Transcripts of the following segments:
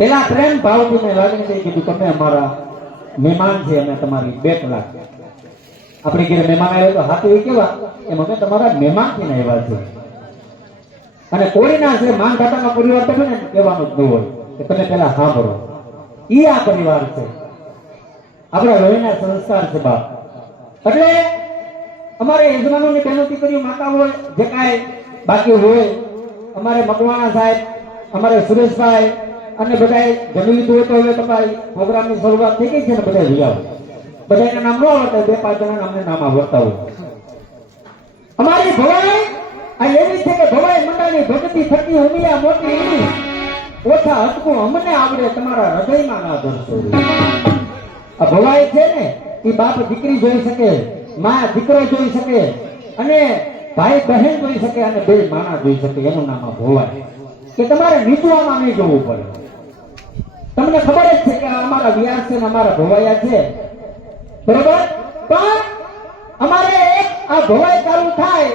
પેલા પ્રેમ ભાવથી મેં લાગણી કીધું તમે અમારા મહેમાન છે, અમે તમારી 2 કલાક આપણે ઘરે મહેમાન આવ્યો તો હાથે કેવા એમ અમે તમારા મહેમાન થઈને આવ્યા છે. અને કોળીના છે માન ખાતાનો પરિવાર તો ને કહેવાનું જ ન હોય કે તમે પેલા સાંભળો, ઈ આ પરિવાર છે, આપણા લોહીના સંસ્કાર છે બાપ. એટલે અમારે યજમાનોની બહેનો દીકરીઓ માતા હોય જે કાંઈ બાકી હોય, અમારે મકવાણા સાહેબ, અમારે સુરેશભાઈ અને બધાએ જમી લીધું હોય તો હવે તમારી પ્રોગ્રામની શરૂઆત થઈ ગઈ છે ને બધા વિચારો બધાના નામ ન આવડતા 2-5 જણા અમને નામ આવડતા હોય. અમારી ભવાઈ આ એવી છે કે ભવાઈ મંડાની ભક્તિ થકી ઉમિયા મોટી એવી ઓછા હટકું અમને આવડે તમારા હૃદયમાં ના ધરશો. આ ભવાઈ છે ને એ બાપ દીકરી જોઈ શકે, માં દીકરો જોઈ શકે અને ભાઈ બહેન જોઈ શકે અને બે માણા જોઈ શકે. એનું નામ આ ભવાઈ કે તમારે નીચવામાં નહીં જોવું પડે. તમને ખબર જ છે કે અમારા વ્યાસ છે ને અમારા ભવાયા છે બરોબર, પણ અમારે એક આ ભવાઈ ચાલુ થાય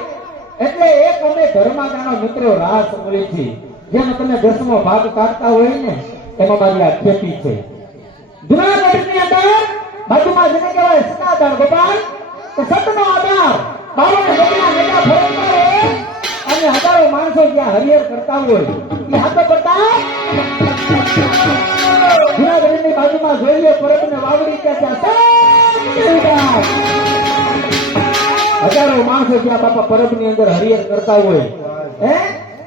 એટલે એક અમે ધર્માદાનો મિત્રો રાસ મળી છે. જેનો તમે 10મો ભાગ કાઢતા હોય ને એમાં મારી આ ખેતી છે. જુનાગઢની અંદર બાજુમાં જેને કહેવાય સતાધાર ગોપાલ તો સતનો આધાર 52 જગ્યા મેળા ફરતા હોય અને હજારો માણસો જ્યાં હરિહર કરતા હોય એ હાથો કરતા જુનાગઢની બાજુમાં જોઈએ પરબને વાવડી કે ત્યાં હજારો માણસો જ્યાં બાપા પરબની અંદર હરિહર કરતા હોય,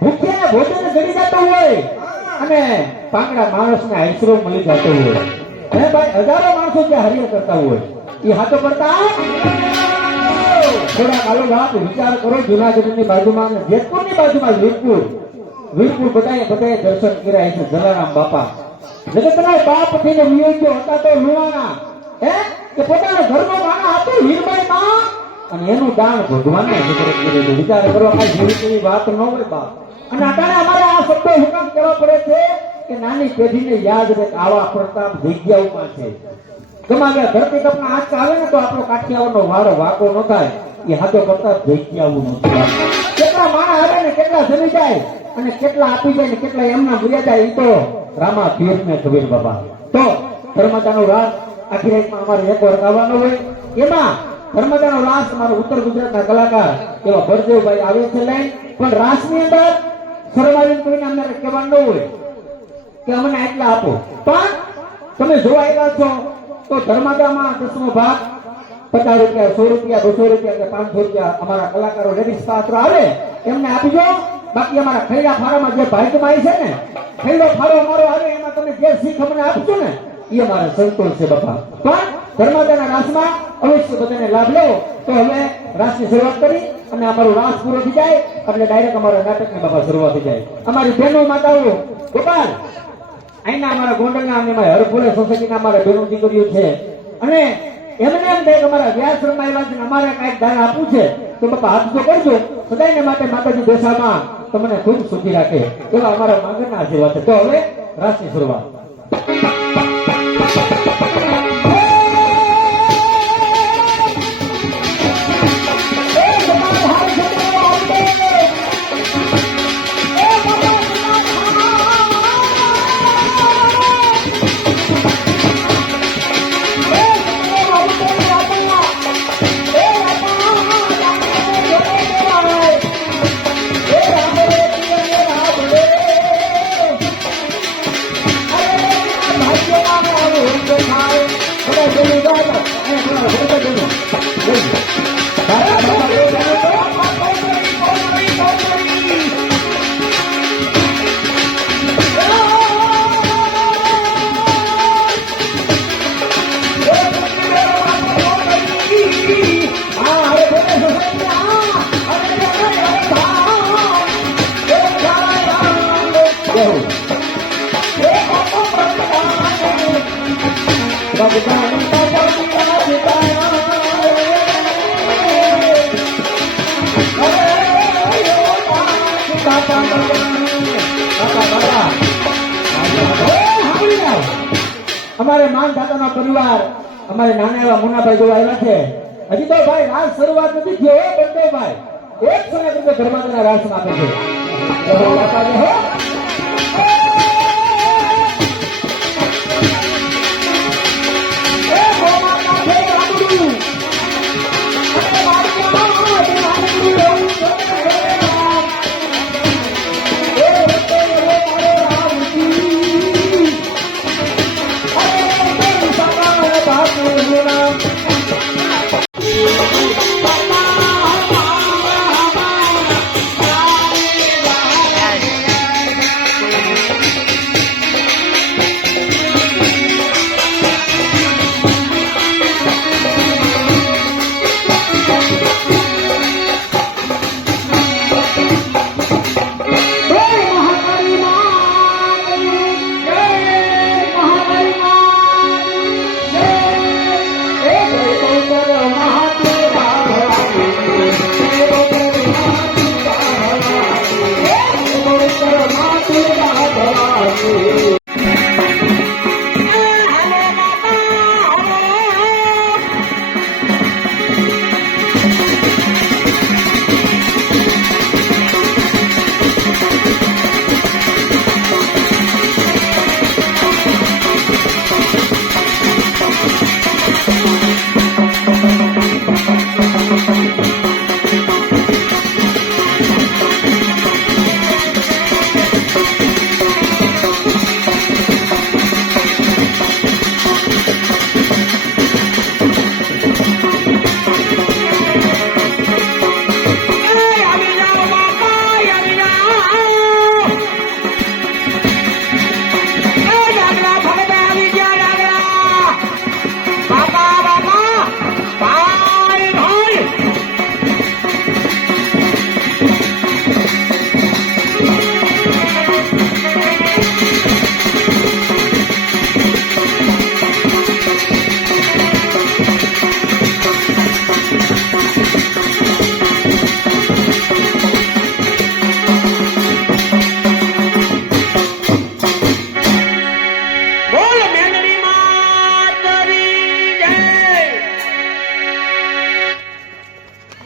ભૂખ્યાને ભોજન ગળી જતો હોય અને પાંગડા માણસને આશરો મળી જતો હોય, ભાઈ હજારો માણસો જ્યાં હરિહર કરતા હોય એ હાથો કરતા થોડા કાલો વાત વિચાર કરો. જુનાગઢની બાજુમાં અને જેતપુરની બાજુમાં વીરપુર બધાએ દર્શન કર્યા છે. જલારામ બાપા જગતના બાપ થઈને વિયોગ્ય હતા તો લુવાના કે પોતાના ઘરમાં માણા હતો હીરબાઈ માં અને એનું દાન ભગવાનને વિતરણ કરેલું. વિચાર કરવા કઈ જેવી તેવી વાત ન હોય બાપ. અને અત્યારે અમારે આ શબ્દો હુકમ કરવા પડે છે કે નાની પેઢીને યાદ રહે આવા પ્રતાપ જગ્યાઓમાં છે. ગમાવે ધરતી કપના હાથ આવે ને તો આપણો કાઠિયાવાડનો વારો વાકો ન થાય. એ હાથો કરતા જગ્યાઓ નથી. કેટલા માણા આવે ને કેટલા જમી જાય અને કેટલા આપી જાય ને કેટલા એમના ભૂયા જાય એ તો રામા પીરને ખબર બાબા. તો ધર્મદાનો રાસ આખી રાતમાં અમારે એક વાર ગાવાનો હોય. એમાં ધર્મદાનો રાસ અમારા ઉત્તર ગુજરાતના કલાકાર એવા ભરદેવભાઈ આવે છે લઈને, પણ રાસની અંદર શરમાવીને કોઈને અમને કહેવાનું ન હોય કે અમને આટલા આપો. પણ તમે જોવા આવ્યા છો તો ધર્મદામાં 10મો ભાગ 50 રૂપિયા, 100 રૂપિયા, 200 રૂપિયા કે 500 રૂપિયા અમારા કલાકારો લેડીઝ પાત્ર આવે એમને આપીજો. બાકી અમારા ખૈડા ફારામાં જે ભાઈકમાં આવી છે ને ખૈડો ફારો અમારો આવે એમાં તમે જે શીખ અમને આપશો ને એ અમારે સંતોષ છે બાપા. પણ ધર્માદાના રાસમાં અવશ્ય બધાને લાભ લેવો. તો હવે રાસની શરૂઆત કરી અને અમારો રાસ પૂરો થઈ જાય એટલે ડાયરેક્ટ અમારા નાટકની બાપા શરૂઆત થઈ જાય. અમારી બહેનો માતાઓ ગોપાલ અહીંના અમારા ગોંડલના અને હરફુલે સોસાયટીના અમારા બહેનો દીકરીઓ છે અને એમને એમ થાય કે અમારા વ્યાસ રમાયેલા છે અમારે કાંઈક દાન આપવું છે તો બાપા હાથ તો કરજો. સદાયને માટે માતાજી દેશામાં તમને ખૂબ સુખી રાખે એવા અમારા માંગણના આશીર્વાદ છે. તો હવે રાસની શરૂઆત. અમારે માન ખાતાનો પરિવાર અમારે નાના એવા મુનાભાઈ જોવા આવ્યા છે. હજી તો ભાઈ રાસ શરૂઆત નથી થયો બંધોભાઈ એક સમય રૂપિયા ધર્માદાના રાસ આપે છે.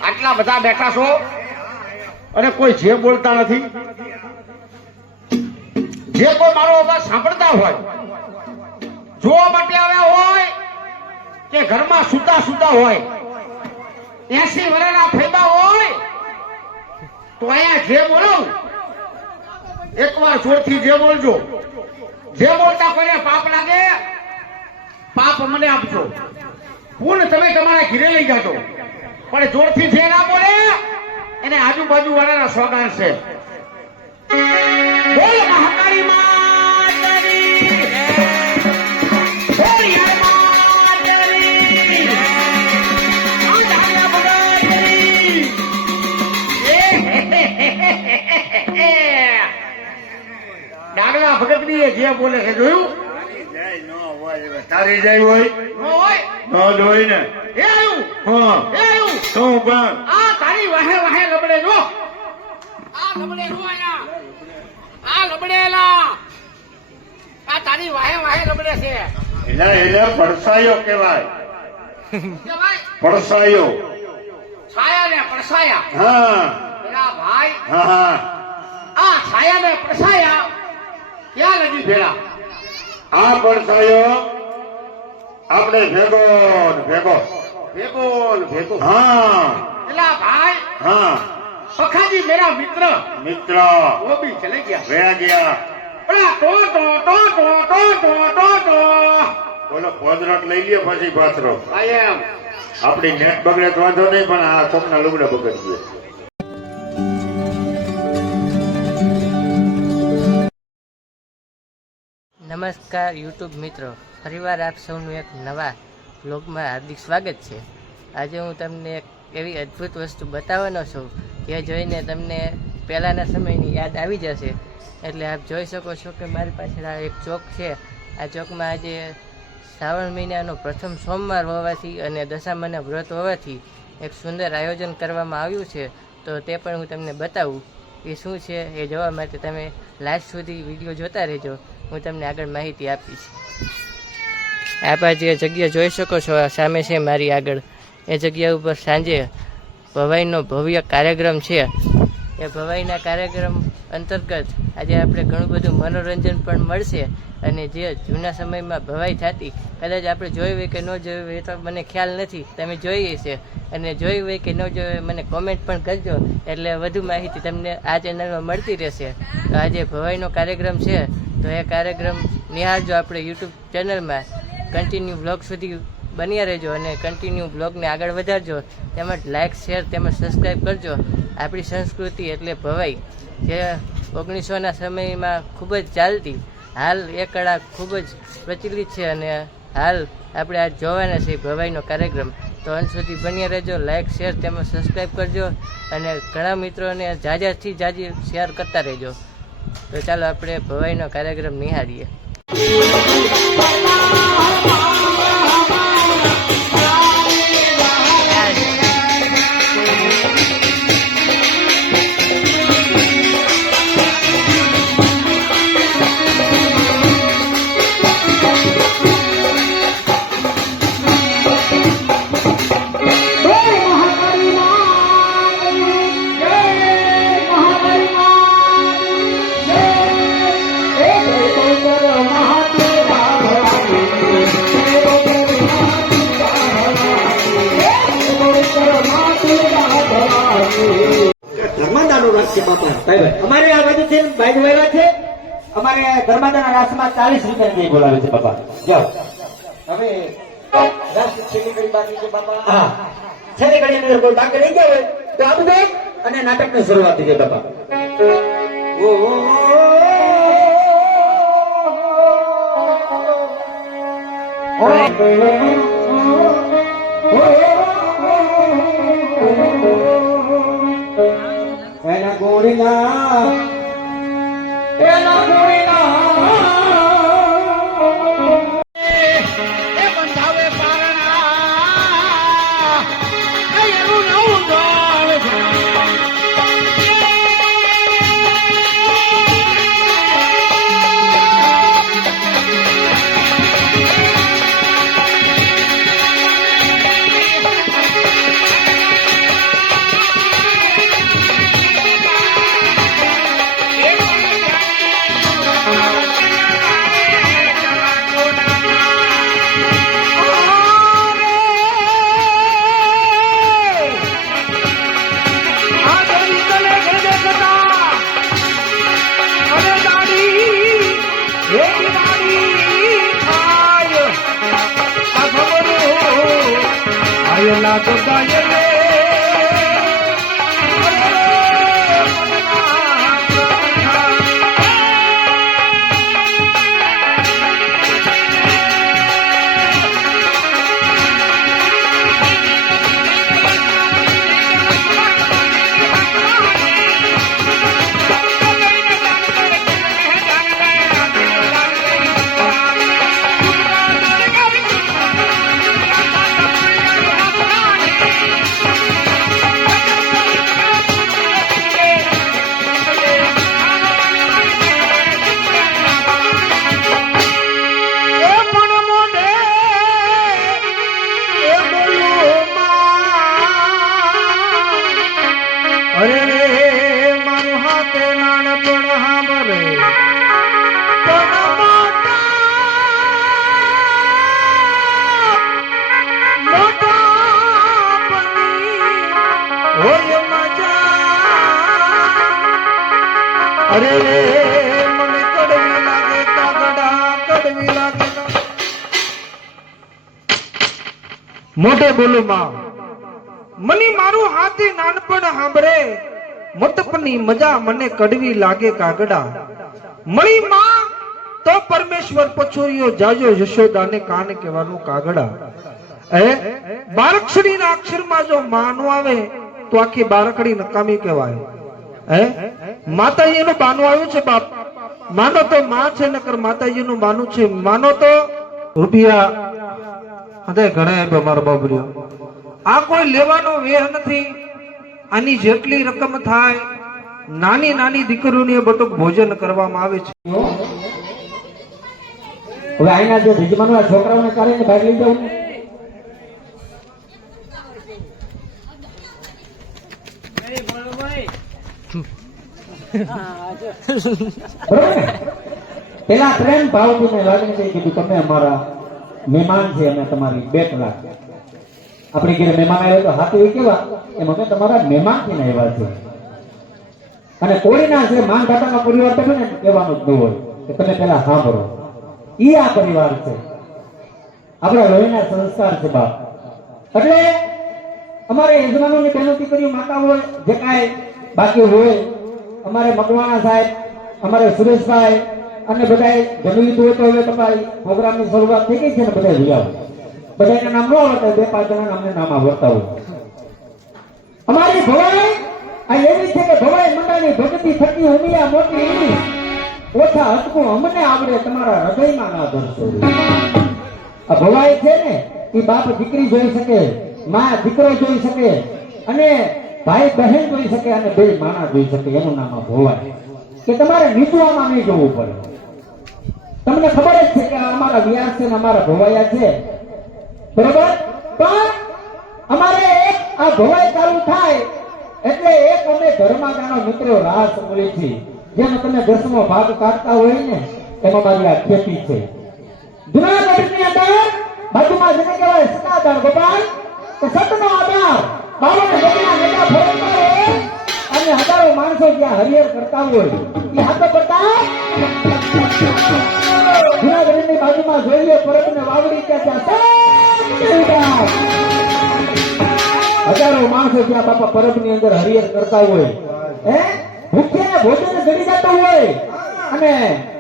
આટલા બધા બેઠા છો અને કોઈ જે બોલતા નથી. જે કોઈ મારો અવાજ સાંભળતા હોય, જોવા માટે આવ્યા હોય કે ઘરમાં સુતા સુતા હોય, 80 વર્ષના ફૈબા હોય તો અહીંયા જે બોલો એકવાર જોરથી જે બોલજો. જે બોલતા કોઈને પાપ લાગે, પાપ મને આપજો, પૂર્ણ તમે તમારા ઘીરે લઈ જાજો. પણ જોરથી જે ના બોલે એને આજુબાજુ વાળાના સ્વાગત છે. બોલ મહાકાળી માતની, બોલ યાર માતની, આ ડાગલા ભગતની. ડાગલા ભગતની જે બોલે છે જોયું? તારી જાય હોય ન હોય ન જ હોય ને. એ આવ્યું, હા એ આવ્યું. શું પણ આ તારી વાહે વાહે લબડે જો, આ લબડે જો અહીંયા, આ લબડેલા, આ તારી વાહે વાહે લબડે છે. એટલે પડસાયો કેવાય. કેવાય પડસાયો. છાયા ને પડસાયા. હા પેલા ભાઈ હા હા આ છાયા ને પડસાયા ક્યાં લગી ભેળા? આ પડસાયો આપણે ભેગો ને ભેગો. ભેગો ને ભેગો. હા પેલા ભાઈ હા પખાજી મેરા મિત્ર મિત્ર वो भी चले गया. વયા ગયા. પેલા ટો ટો ટો ટો ટો ટો ટો ટો. બોલો પોદરટ લઈ લ્યો પછી પાથરો. I am. આપડી નેટ બગડે તો વાંધો નહીં, પણ આ કોકના લુગડા બગડી ગયા. નમસ્કાર યુટ્યુબ મિત્રો, ફરીવાર આપ સૌનું એક નવા બ્લોગમાં હાર્દિક સ્વાગત છે. આજે હું તમને એક એવી અદ્ભુત વસ્તુ બતાવવાનો છું જે જોઈને તમને પહેલાંના સમયની યાદ આવી જશે. એટલે આપ જોઈ શકો છો કે મારી પાછળ આ એક ચોક છે. આ ચોકમાં આજે શ્રાવણ મહિનાનો પ્રથમ સોમવાર હોવાથી અને દશામાના વ્રત હોવાથી એક સુંદર આયોજન કરવામાં આવ્યું છે. તો તે પણ હું તમને બતાવું એ શું છે. એ જોવા માટે તમે લાસ્ટ સુધી વિડીયો જોતા રહેજો. હું તમને આગળ માહિતી આપીશ. આપ જે જગ્યા જોઈ શકો છો આ સામે છે મારી આગળ, એ જગ્યા ઉપર સાંજે ભવાઈનો ભવ્ય કાર્યક્રમ છે. એ ભવાઈના કાર્યક્રમ અંતર્ગત આજે આપણે ઘણું બધું મનોરંજન પણ મળશે. અને જે જૂના સમયમાં ભવાઈ થતી, કદાચ આપણે જોઈ હોય કે ન જોઈ હોય એ તો મને ખ્યાલ નથી, તમે જોઈ હશે. અને જોઈ હોય કે ન જોઈ હોય મને કોમેન્ટ પણ કરજો, એટલે વધુ માહિતી તમને આ ચેનલમાં મળતી રહેશે. તો આજે ભવાઈનો કાર્યક્રમ છે, તો એ કાર્યક્રમ નિહાળજો આપણે યુટ્યુબ ચેનલમાં. કન્ટિન્યુ બ્લોગ સુધી બન્યા રહેજો અને કન્ટિન્યુ બ્લોગને આગળ વધારજો. તેમજ લાઇક શેર તેમજ સબસ્ક્રાઈબ કરજો. આપણી સંસ્કૃતિ એટલે ભવાઈ, જે 1900ના સમયમાં ખૂબ જ ચાલતી, હાલ એ કળા ખૂબ જ પ્રચલિત છે. અને હાલ આપણે આ જોવાના છે ભવાઈનો કાર્યક્રમ. તો અંત સુધી બન્યા રહેજો, લાઇક શેર તેમજ સબસ્ક્રાઈબ કરજો અને ઘણા મિત્રોને જાજાથી જાજી શેર કરતા રહેજો. તો ચાલો આપણે ભવાઈનો કાર્યક્રમ નિહાળીએ. છે બાપા ભાઈ અમારે આ બાજુ છે બાજુ આવ્યા છે અમારે ધર્માદાના રાસમાં 40 રૂપિયા જેવી બોલાવે છે બાપા જાઓ હવે રાસ છેલ્લી ઘડી બાકી છે બાપા હા છેલ્લી ઘડી અંદર કોઈ બાકી રહી ગયા હોય તો આવું દે અને નાટકની શરૂઆત થઈ જાય બાપા એના ગોળીના એ બંધાવે પારણા એનું નવું દ્વાર છે. અરે મને કડવી લાગે કાગડા કડવી લાગે મોઢે બોલું માં મની મારું હાથી નાનપણ સાંભળે મોટપની મજા મને કડવી લાગે કાગડા મળી માં તો પરમેશ્વર પછોરીઓ જાજો યશોદાને કાને કહેવાનું કાગડા બારક્ષરી ના અક્ષરમાં જો માં નું આવે તો આખી બારકડી નકામી કહેવાય માતાજી નું બાનું આવ્યું છે બાપ માનો તો માં છે નકર માતાજી નું બાનું છે માનો તો રૂપિયા ઘણા મારો બાબુડિયો આ કોઈ લેવાનો વેહ નથી આની જેટલી રકમ થાય નાની નાની દીકરીઓને બટુક ભોજન કરવામાં આવે છે હવે આના જે જજમાનો આ છોકરાઓને કાઢીને ભાગ લઈ જાવ પેલા પ્રેમ ભાવથી લાગણી થઈ કીધું તમે અમારા મહેમાન છે અમે તમારી 2 કલાક આપણી ઘરે મહેમાન આવ્યો તો હાથ એવી કેવા એમ અમે તમારા મહેમાન થી આવ્યા છે અને કોળીના છે માન ભાટાનો પરિવાર તો ને કહેવાનું જ ન હોય કે તમે પેલા સાંભળો ઈ આ પરિવાર છે આપણા લોહીના સંસ્કાર છે બાપ એટલે અમારે યજમાનોની બહેનો દીકરીઓ માતા હોય જે કાંઈ બાકી હોય અમારે મકવાણા સાહેબ અમારે સુરેશભાઈ અને બધાએ જમી લીધું હોય તો હવે તમારી પ્રોગ્રામની શરૂઆત થઈ ગઈ છે ને બધા જોયા બધાના નામ ન આવડતા 2-5 જણા અમને નામ આવડતા હોય અમારી ભવાઈ આ એવી છે કે ભવાઈ મંડાની ભક્તિ થકી ઉમિયા મોટી એવી ઓછા હટકું અમને આવડે તમારા હૃદયમાં ના ધરશો આ ભવાઈ છે ને એ બાપ દીકરી જોઈ શકે માં દીકરો જોઈ શકે અને ભાઈ બહેન જોઈ શકે અને બે માણા જોઈ શકે એનું નામ ભવાઈ કે તમારે નીચવામાં નહીં જોવું પડે તમને ખબર જ છે કે અમારા વ્યાસ છે ને અમારા ભવાયા છે બરોબર પણ અમારે એક આ ભવાઈ ચાલુ થાય એટલે એક અમે ધર્માદાનો મિત્રો રાસ બોલી છે જેનો તમે 10મો ભાગ કાઢતા હોય ને એમાં મારી આ ખેતી છે જુનાગઢની અંદર બાજુમાં જેને કહેવાય સતાધાર ગોપાલ તો સતનો આધાર બાવન જગ્યા નેતા ફરતા હોય અને હજારો માણસો જ્યાં હરિહર કરતા હોય એ હાથો કરતા જુનાગઢની બાજુમાં જોઈએ પરબને વાવડી ત્યાં હજારો માણસો જ્યાં બાપા પરબની અંદર હરિહર કરતા હોય ભૂખ્યાને ભોજન જડી જતું હોય અને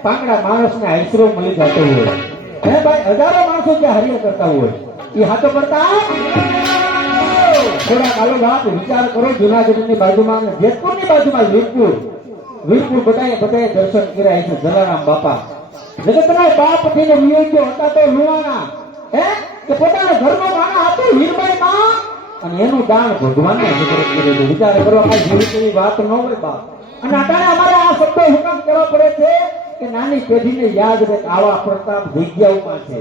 પાંગડા માણસને આશરો મળી જતો હોય ભાઈ હજારો માણસો જ્યાં હરિહર કરતા હોય એ હાથો કરતા થોડા કાલો બાપ વિચાર કરો જુનાગઢની બાજુમાં અને જેતપુરની બાજુમાં વીરપુર બધાએ દર્શન કર્યા છે જલારામ બાપા જગતના બાપ થઈને વિયોગ્ય હતા તો લુવાના કે પોતાના ઘરનો માણા હતો હીરબાઈ માં અને એનું દાન ભગવાનને સમર્પિત કરેલું વિચાર કરવા કઈ જેવી તેવી વાત ન હોય બાપ અને અટાણે અમારે આ શબ્દો હુકમ કરવા પડે છે કે નાની પેઢીને યાદ રહે કે આવા પ્રતાપ જગ્યાઓમાં છે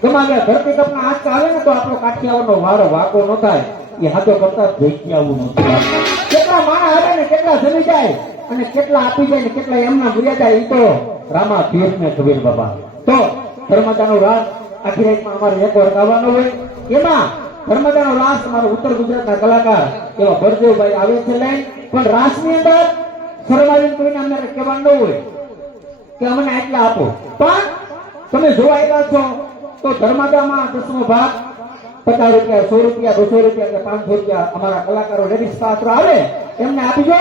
તમારે ધરતી કપના હાથ આવે ને તો આપણો કાઠિયાવાડનો વારો વાકો ન થાય એ હાથો કરતા જગ્યાઓ નથી કેટલા માણા આવે ને કેટલા જમી જાય અને કેટલા આપી જાય ને કેટલા એમના ભૂલ્યા જાય એ તો રામા પીરને ખબર બાબા તો ધર્મદાનો રાસ આખી રાતમાં અમારે એક વાર ગાવાનો હોય એમાં ધર્મદાનો રાસ અમારો ઉત્તર ગુજરાતના કલાકાર એવા બળદેવભાઈ આવે છે લઈને પણ રાસની અંદર સરવાળીને કોઈને અમને કહેવાનું ન હોય કે અમને આટલા આપો પણ તમે જોવા આવ્યા છો તો ધર્મદામાં 10મો ભાગ 50 રૂપિયા 100 રૂપિયા 200 રૂપિયા કે 500 રૂપિયા અમારા કલાકારો લેડીઝ પાત્રો આવે એમને આપીજો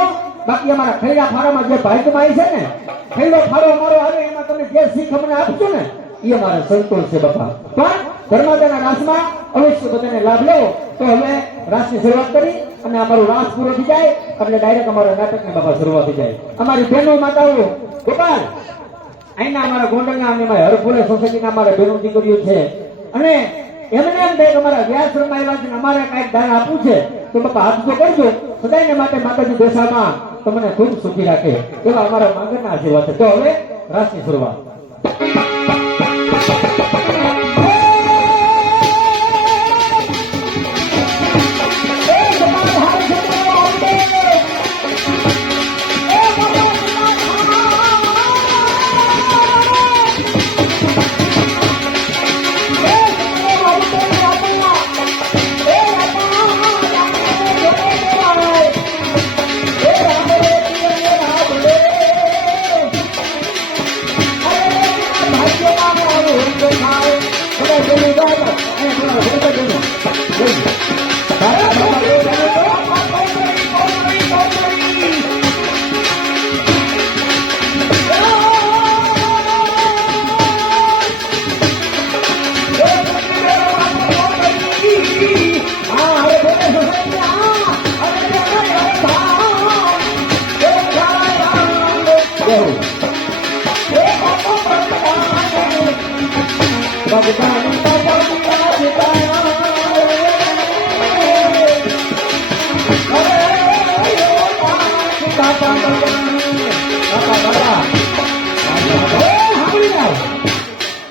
બાકી અમારા ખૈરા ફાળામાં જે ભાગમાં આવી છે ને ખૈરો ફાળો અમારો આવે એમાં તમે જે શીખ અમને આપજો ને એ અમારે સંતોષ છે બાપા પણ ધર્મદાના રાસમાં અવશ્ય બધાને લાભ લો તો હવે રાસની શરૂઆત કરી અને અમારું રાસ પૂરો થઈ જાય એટલે ડાયરેક્ટ અમારા નાટકની બાપા શરૂઆત થઈ જાય અમારી બહેનો માતાઓ ગોપાલ અહીંના અમારા ગોંડલના અને હરફુલે સોસાયટીના અમારા બહેનો દીકરીઓ છે અને એમને એમ થાય કે અમારા વ્યાસ રમાયેલા છે અમારે કઈક દાન આપવું છે તો બાપા હાથ તો કરજો સદાયને માટે માતાજી દેશામાં તમને ખૂબ સુખી રાખે એવા અમારા માંગણના આશીર્વાદ છે તો હવે રાસની શરૂઆત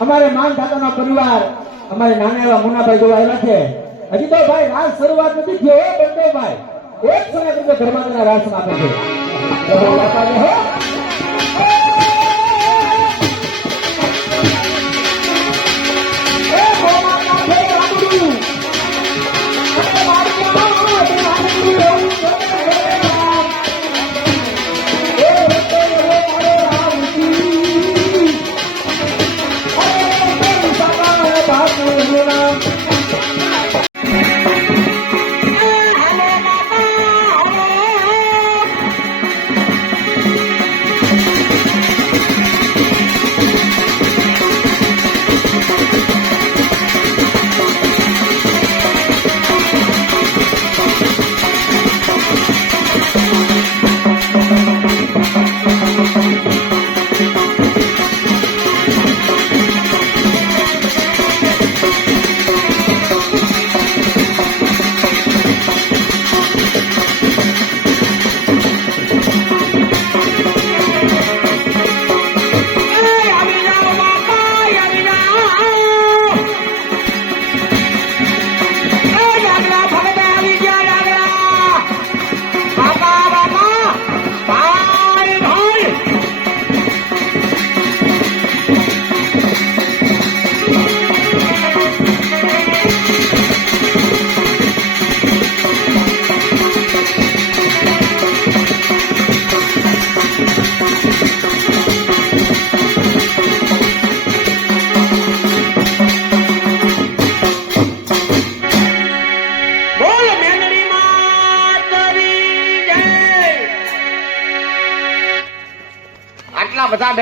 અમારે માન દાદાનો પરિવાર અમારે નાના એવા મુનાભાઈ જોવા આવ્યા છે હજી તો ભાઈ રાસ શરૂઆત નથી થયો બંધોભાઈ એક સમય કરતો ધર્માદાના રાસમાં આપે છે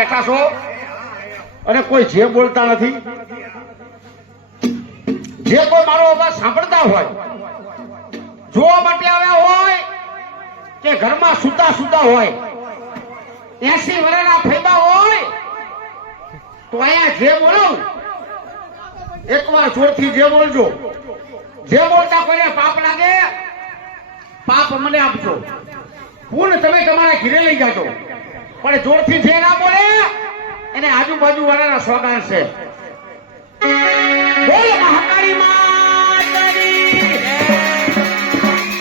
બેઠા છો અને કોઈ જે બોલતા નથી. જે કોઈ મારો અવાજ સાંભળતા હોય, જોવા માટે આવ્યા હોય કે ઘરમાં સુતા સુતા હોય, 80 વર્ષના ફેબા હોય તો અહીંયા જે બોલો એકવાર જોરથી જે બોલજો. જે બોલતા કોઈને પાપ લાગે, પાપ મને આપજો, પૂર્ણ તમે તમારા ઘરે લઈ જાજો. પણ જોરથી જે ના બોલે એને આજુબાજુ વાળાના સ્વાગત છે. બોલ મહાકાળી માતાની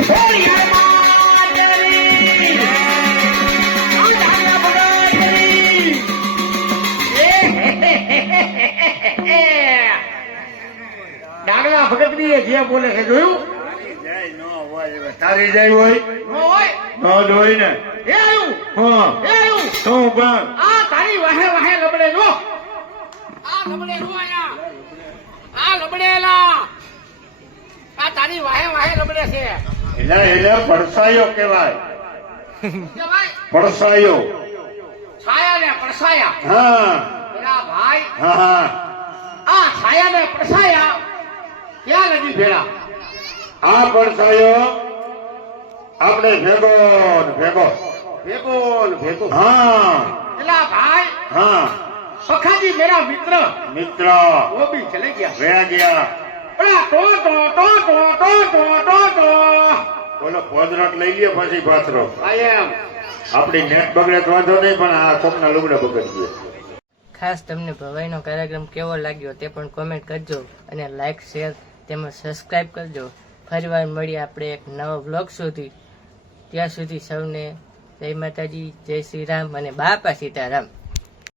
બોલ યાર માતાની આધારા ભગતની. ડાગલા ભગતની એ જે બોલે છે જોયું? જય નો હોય તારી જય હોય ન હોય નો જ હોય ને. એ આવ્યું હા એ આવ્યું. શું પણ આ તારી વાહે વાહે લબડે જો. આ લબડે જો આયા. આ લબડેલા. આ તારી વાહે વાહે લબડે છે. એટલે પડસાયો કેવાય. કે ભાઈ પડસાયો. છાયા ને પડસાયા. હા પેલા ભાઈ હા હા આ છાયા ને પડસાયા ક્યાં લગી ભેળા? આ પડસાયો આપણે ભેગો ને ભેગો. ભેગો ને ભેગો. હા પેલા ભાઈ હા સખાજી મેરા મિત્ર મિત્ર वो भी चले गया. વયા ગયા. પેલા ટો ટો ટો ટો ટો ટો ટો ટો. બોલો પોદરટ લઈ લ્યો પછી પાથરો. I am. આપડી નેટ બગડે તો વાંધો નહીં પણ આ કોકના લુગડા બગડી ખાસ તમને ભવાઈનો કાર્યક્રમ કેવો લાગ્યો તે પણ કોમેન્ટ કરજો અને લાઈક શેર તેમજ સબસ્ક્રાઈબ કરજો. ફરીવાર મળીએ આપણે એક નવા વ્લોગ સુધી. ત્યાં સુધી સૌને જય માતાજી, જય શ્રી રામ અને બાપા સીતારામ.